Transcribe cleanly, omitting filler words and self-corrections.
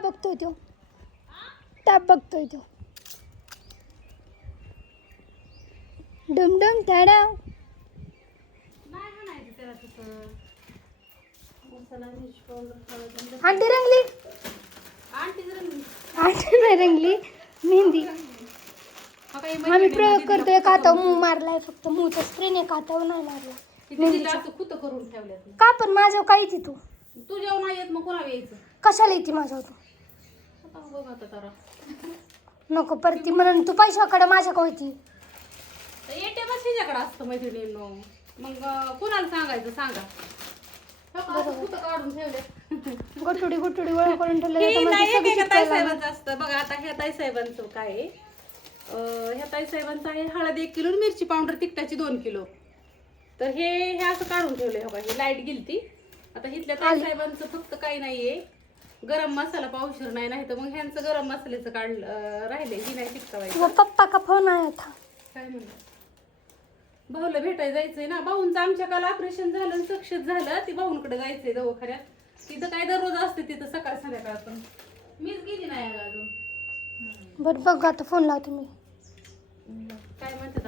Tab बघतोय तो. Tab बघतोय तो. डुम डुम टाडाव. आंटी रंगली. आंटी नाही रंगली. मेहंदी. आम्ही प्रयोग करतोय. एक हातावर मूग मारलाय फक्त. मूगचा स्प्रे नाही, एक हातावर नाही मारला. का पण माझ्यावर काय येते तू? तुझ्या नाही येत मग कोणाला यायचं? कशाला येते माझ्यावर तू? आता बघ आता जरा. नको परती म्हणून तू पैशाकडे माझ्याकडे होती. एटीएम तिच्याकडे असतं मैत्रिणींनो. मग कोणाला सांगायचं सांगा. काढून ठेवले. गुटुडी गुटुडी गोळा करून ताईसाहेबांचं असतं बघा. आता ह्या ताईसाहेबांचं काय आहे? ह्या ताईसाहेबांचं आहे हळद 1 किलो, मिरची पावडर तिखटाची 2 किलो. तर हे असं काढून ठेवलंय बघा. ही लाईट गेलती. आता इथल्या ताईसाहेबांचं फक्त काही नाहीये, गरम मसाला पावशेर नाही तर मग ह्यांचं गरम मसाल्याचं काढलं राहिले. ही नाही टिकवायचं. पप्पा का फोन आया था. काय म्हणलं? भाऊला भेटायला जायचंय ना. भाऊंचं आमच्या काल ऑपरेशन झालं, सक्सेस झालं. ती भाऊंकडे जायचंय दवाखान्यात. तिथं काय दररोज असते तिथं सकाळ संध्याकाळ. पण मीच गेली नाही अजून. बरं बघ आता फोन लावते मी. काय म्हणतात?